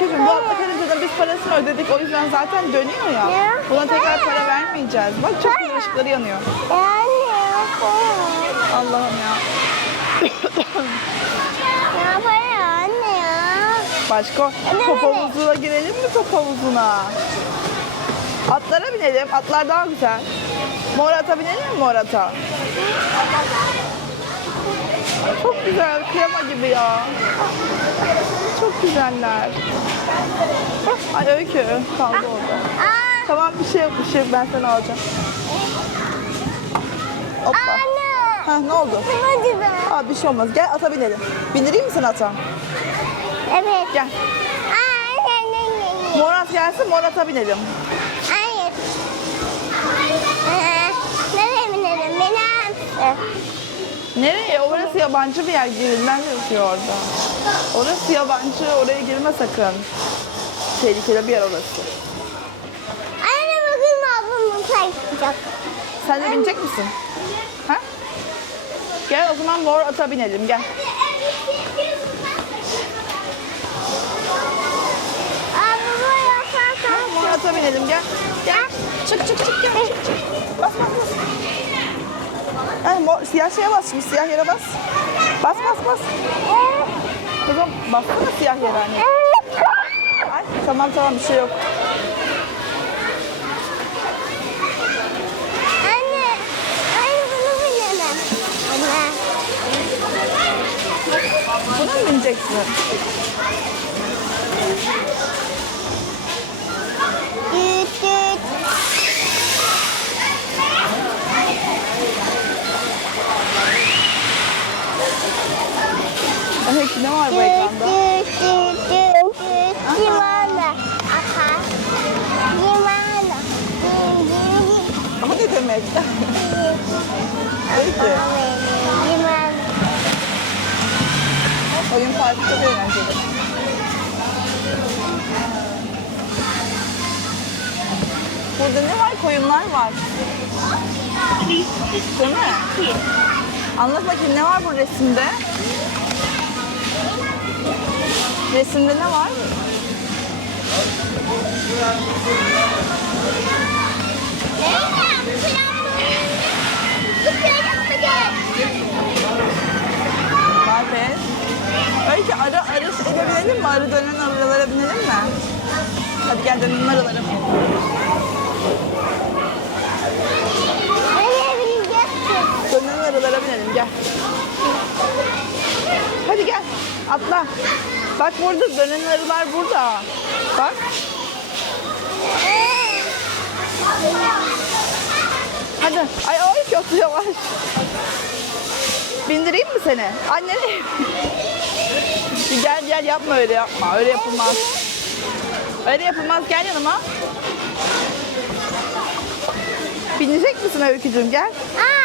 Öykücüğüm bu atla biz parasını ödedik o yüzden zaten dönüyor ya. Ya. Buna tekrar para vermeyeceğiz. Bak çok güzel ışıkları yanıyor. Allah'ım ya. ne yapar anne ya? Başka top havuzuna girelim mi top havuzuna? Atlara binelim. Atlar daha güzel. Mor ata binelim mi mor ata? Güzel. Krema gibi ya. Çok güzeller. Ay öykü. Kaldı orada. Aa, Tamam bir şey yok bir şey yok. Ben seni alacağım. Hoppa. anne. Ha ne oldu? Çok acıdı. Aa bir şey olmaz. Gel ata binelim. Bindireyim mi seni ata? Evet. Gel. Aa, anne, anne, anne. Mor at gelsin mor ata binelim. Hayır. Aa, nereye binelim? Beni al. Nereye? Orası yabancı bir yer. Girilmez yazıyor orada. Orası yabancı. Oraya girme sakın. Tehlikeli bir yer orası. Anne bugün ablam mutfağa Sen de binecek misin? Ha? Gel o zaman mor ata binelim gel. Baba yaparsan. Mor ata binelim gel. Gel. Çık çık çık gel. Çık, çık. Bas bas bas. Ay, mor, siyah şeye bas şimdi siyah yere bas. Bas bas bas. Kızım bassana siyah yere hani. Ay, tamam tamam bir şey yok. Anne, anne bunu bilemem. Anne. Buna mı bineceksin? Ay, ne var bu ekranda? Limana. Aha. Dün. O ne demek? Peki. Limana. Oyun parkı çok eğlenceli. Burada ne var? Koyunlar var. Değil mi? Anlat bakayım ne var bu resimde? Resimde ne var? Maalesef. Öyle arı arı şeye binelim mi? Arı dönen arılara binelim mi? Hadi gel dönelim arılara. Dönen arılara binelim gel. Hadi gel atla. Bak burada dönen arılar burada. Bak. Hadi. Ay ay kötü yavaş. Bindireyim mi seni? Anne. Gel gel yapma öyle yapma. Öyle yapılmaz. Öyle yapılmaz. Gel yanıma. Binecek misin Öykücüğüm? Gel. Aa,